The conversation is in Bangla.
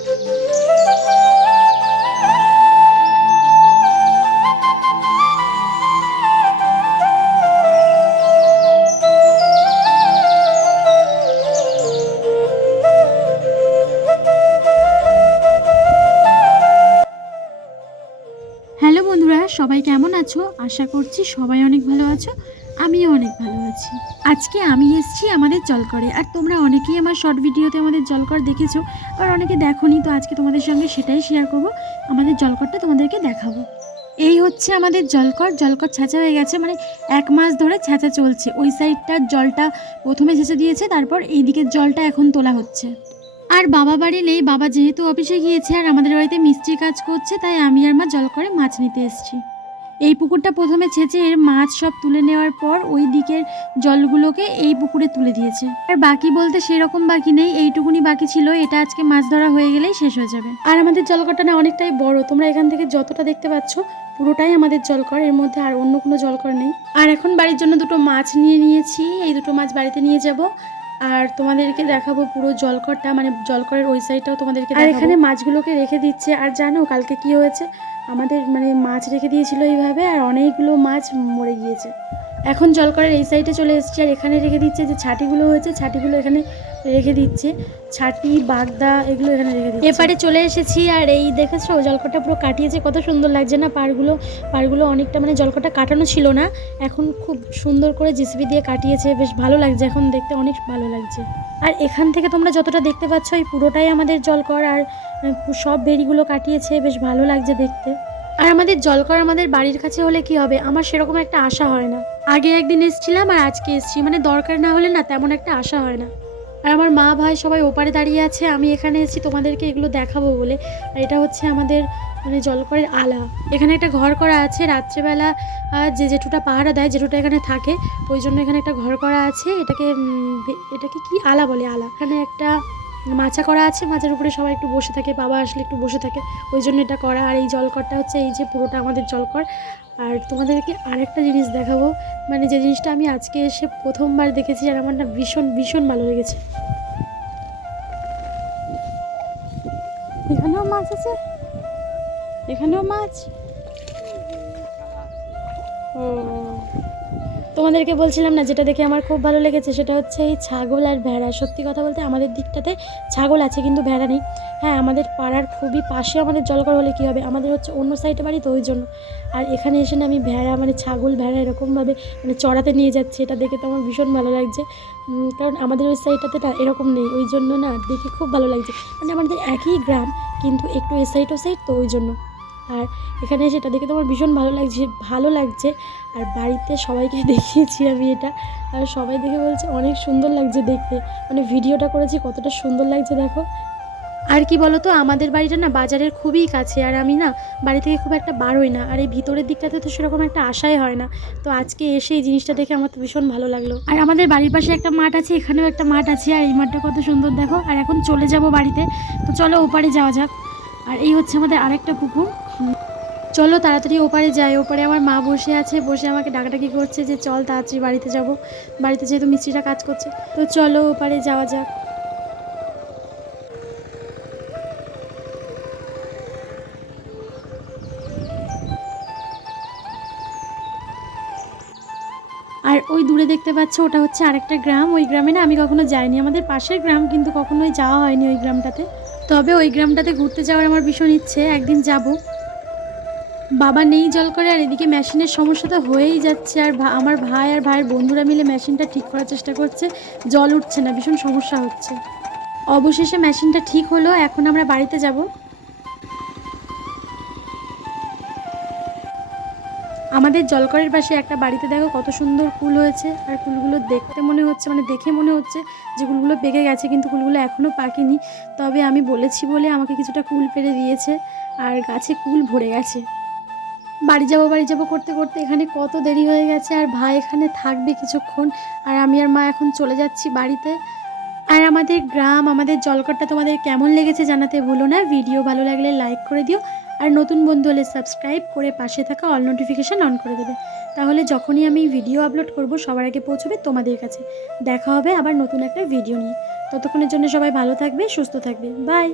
হ্যালো বন্ধুরা, সবাই কেমন আছো? আশা করছি সবাই অনেক ভালো আছো। আমিও অনেক ভালো আছি। আজকে আমি এসেছি আমাদের জলকরে, আর তোমরা অনেকেই আমার শর্ট ভিডিওতে আমাদের জলকর দেখেছো, আর অনেকে দেখোনি। তো আজকে তোমাদের সঙ্গে সেটাই শেয়ার করব, আমাদের জলকরটা তোমাদেরকে দেখাবো। এই হচ্ছে আমাদের জলকর। জলকর ছাঁচা হয়ে গেছে, মানে 1 মাস ধরে ছাঁচা চলছে। ওই সাইডটার জলটা প্রথমে ছেঁচে দিয়েছে, তারপর এই দিকের জলটা এখন তোলা হচ্ছে। আর বাবা বাড়ি নেই, বাবা যেহেতু অফিসে গিয়েছে আর আমাদের বাড়িতে মিস্ত্রি কাজ করছে, তাই আমি আর মা জল করে মাছ নিতে এসেছি। এই পুকুরটা প্রথমে ছেঁচে এর মাছ সব তুলে নেওয়ার পর ওই দিকের জলগুলোকে এই পুকুরে তুলে দিয়েছে। আর বাকি বলতে সেরকম বাকি নেই, এইটুকুনি বাকি ছিল। এটা আজকে মাছ ধরা হয়ে গেলেই শেষ হয়ে যাবে। আর আমাদের জলকরটা না অনেকটাই বড়, তোমরা এখান থেকে যতটা দেখতে পাচ্ছ পুরোটাই আমাদের জলকর, এর মধ্যে আর অন্য কোনো জলকর নেই। আর এখন বাড়ির জন্য দুটো মাছ নিয়ে নিয়েছি, এই দুটো মাছ বাড়িতে নিয়ে যাব। আর তোমাদেরকে দেখাবো পুরো জলকরটা, মানে জলকরের ওই সাইডটাও তোমাদেরকে। আর এখানে মাছগুলোকে রেখে দিচ্ছে। আর জানো কালকে কি হয়েছে, আমাদের মানে মাছ রেখে দিয়েছিল এইভাবে, আর অনেকগুলো মাছ মরে গিয়েছে। এখন জলকরের এই সাইডে চলে এসেছি, আর এখানে রেখে দিচ্ছে যে ছাটিগুলো হয়েছে, ছাটিগুলো এখানে রেখে দিচ্ছে। ছাটি বাগদা এগুলো এখানে রেখে দিচ্ছে। এপারে চলে এসেছি, আর এই দেখেছো জলকরটা পুরো কাটিয়েছে, কত সুন্দর লাগছে না। পাড়গুলো অনেকটা, মানে জলকরটা কাটানো ছিল না, এখন খুব সুন্দর করে জিসিবি দিয়ে কাটিয়েছে, বেশ ভালো লাগছে এখন দেখতে, অনেক ভালো লাগছে। আর এখান থেকে তোমরা যতটা দেখতে পাচ্ছ এই পুরোটাই আমাদের জলকর, আর সব বেড়িগুলো কাটিয়েছে, বেশ ভালো লাগছে দেখতে। আর আমাদের জলকর আমাদের বাড়ির কাছে হলে কি হবে, আমার সেরকম একটা আশা হয় না। আগে একদিন এসেছিলাম আর আজকে এসেছি, মানে দরকার না হলে না তেমন একটা আশা হয় না। আর আমার মা ভাই সবাই ওপারে দাঁড়িয়ে আছে, আমি এখানে এসেছি তোমাদেরকে এগুলো দেখাবো বলে। আর এটা হচ্ছে আমাদের মানে জলকরের আলা। এখানে একটা ঘর করা আছে, রাত্রেবেলা যে জেঠুটা পাহারা দেয়, জেঠুটা এখানে থাকে, ওই জন্য এখানে একটা ঘর করা আছে। এটাকে কি আলা বলে, আলা। এখানে একটা মাচা করা আছে, মাচার উপরে সবাই একটু বসে থাকে, বাবা আসলে একটু বসে থাকে, ওই জন্য এটা করা। আর এই জলকরটা হচ্ছে এই যে পুরোটা আমাদের জলকর। আর তোমাদেরকে আরেকটা জিনিস দেখাবো, মানে যে জিনিসটা আমি আজকে এসে প্রথমবার দেখেছি, আর আমার না ভীষণ ভীষণ ভালো লেগেছে। এখানেও মাছ আছে, এখানেও মাছ। ও, তোমাদেরকে বলছিলাম না, যেটা দেখে আমার খুব ভালো লেগেছে সেটা হচ্ছে এই ছাগল আর ভেড়া। সত্যি কথা বলতে আমাদের দিকটাতে ছাগল আছে কিন্তু ভেড়া নেই। হ্যাঁ, আমাদের পাড়ার খুবই পাশে আমাদের জলকর হলে কী হবে, আমাদের হচ্ছে অন্য সাইডে বাড়ি, তো ওই জন্য। আর এখানে এসে না আমি ভেড়া, মানে ছাগল ভেড়া এরকমভাবে মানে চড়াতে নিয়ে যাচ্ছি, এটা দেখে তো আমার ভীষণ ভালো লাগছে। কারণ আমাদের ওই সাইডটাতে না এরকম নেই, ওই জন্য না দেখে খুব ভালো লাগছে। মানে আমাদের একই গ্রাম কিন্তু একটু এ সাইড ও সাইড, তো ওই জন্য। আর এখানে সেটা দেখে তো আমার ভীষণ ভালো লাগছে। আর বাড়িতে সবাইকে দেখিয়েছি আমি এটা, আর সবাই দেখে বলছে অনেক সুন্দর লাগছে দেখতে, মানে ভিডিওটা করেছি কতটা সুন্দর লাগছে দেখো। আর কি বলো তো, আমাদের বাড়িটা না বাজারের খুবই কাছে, আর আমি না বাড়ি থেকে খুব একটা বার হই না, আর এই ভিতরের দিকটাতে তো সেরকম একটা আশাই হয় না। তো আজকে এসে এই জিনিসটা দেখে আমার তো ভীষণ ভালো লাগলো। আর আমাদের বাড়ির পাশে একটা মাঠ আছে, এখানেও একটা মাঠ আছে, আর এই মাঠটা কত সুন্দর দেখো। আর এখন চলে যাব বাড়িতে, তো চলো ওপারে যাওয়া যাক। আর এই হচ্ছে আমাদের আরেকটা পুকুর, চলো তাড়াতাড়ি ওপারে যাই। ওপারে আমার মা বসে আছে, বসে আমাকে ডাকাডাকি করছে যে চল তাড়াতাড়ি বাড়িতে যাব, বাড়িতে যেহেতু মিস্ত্রিটা কাজ করছে। তো চলো ওপারে যাওয়া যাক। আর ওই দূরে দেখতে পাচ্ছ ওটা হচ্ছে আরেকটা গ্রাম, ওই গ্রামে না আমি কখনো যাইনি, আমাদের পাশের গ্রাম কিন্তু কখনোই যাওয়া হয়নি ওই গ্রামটাতে। তবে ওই গ্রামটাতে ঘুরতে যাওয়ার আমার ভীষণ ইচ্ছে, একদিন যাব। বাবা নেই জল করে, আর এদিকে মেশিনের সমস্যা তো হয়েই যাচ্ছে। আর আমার ভাই আর ভাইয়ের বন্ধুরা মিলে মেশিনটা ঠিক করার চেষ্টা করছে, জল উঠছে না, ভীষণ সমস্যা হচ্ছে। অবশেষে মেশিনটা ঠিক হলো, এখন আমরা বাড়িতে যাব। আমাদের জলকরের পাশে একটা বাড়িতে দেখো কত সুন্দর কুল হয়েছে, আর কুলগুলো দেখতে মনে হচ্ছে, মানে দেখে মনে হচ্ছে যে কুলগুলো পেকে গেছে, কিন্তু কুলগুলো এখনও পাকেনি। তবে আমি বলেছি বলে আমাকে কিছুটা কুল পেড়ে দিয়েছে, আর গাছে কুল ভরে গেছে। বাড়ি যাব করতে করতে এখানে কত দেরি হয়ে গেছে, আর ভাই এখানে থাকবে কিছুক্ষণ, আর আমি আর মা এখন চলে যাচ্ছি বাড়িতে। আর আমাদের গ্রাম, আমাদের জলকরটা তোমাদের কেমন লেগেছে জানাতে ভুলো না। ভিডিও ভালো লাগলে লাইক করে দিও, আর নতুন বন্ধু হলে সাবস্ক্রাইব করে পাশে থাকা অল নোটিফিকেশান অন করে দেবে, তাহলে যখনই আমি ভিডিও আপলোড করব সবার আগে পৌঁছবে তোমাদের কাছে। দেখা হবে আবার নতুন একটা ভিডিও নিয়ে, ততক্ষণের জন্য সবাই ভালো থাকবে, সুস্থ থাকবে, বাই।